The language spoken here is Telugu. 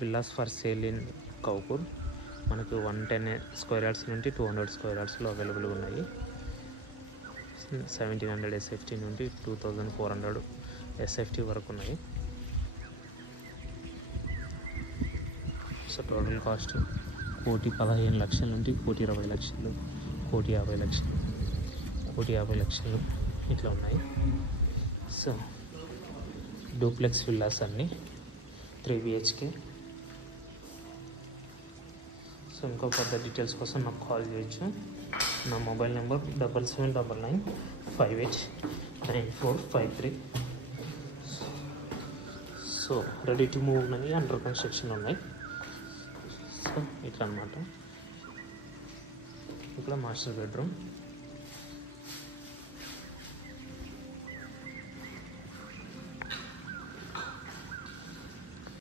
Villas for sale in Kaukur. మనకు 110 స్క్వేర్ యార్డ్స్ నుండి 200 స్క్వేర్ యార్డ్స్లో అవైలబుల్గా ఉన్నాయి. 1700 SFT నుండి 2400 SFT వరకు ఉన్నాయి. సో టోటల్ కాస్ట్ 1,15,00,000 నుండి 1,20,00,000, 1,50,00,000, 1,50,00,000 ఇట్లా ఉన్నాయి. సో డూప్లెక్స్ విల్లాస్ అన్నీ 3 BHK. సో ఇంకో పెద్ద డీటెయిల్స్ కోసం నాకు కాల్ చేయొచ్చు. నా mobile number 7799589453. So ready to move ఉన్నాయి, అండర్ కన్స్ట్రక్షన్ ఉన్నాయి. సో ఇట్లా అనమాట. ఇక్కడ మాస్టర్ బెడ్రూమ్.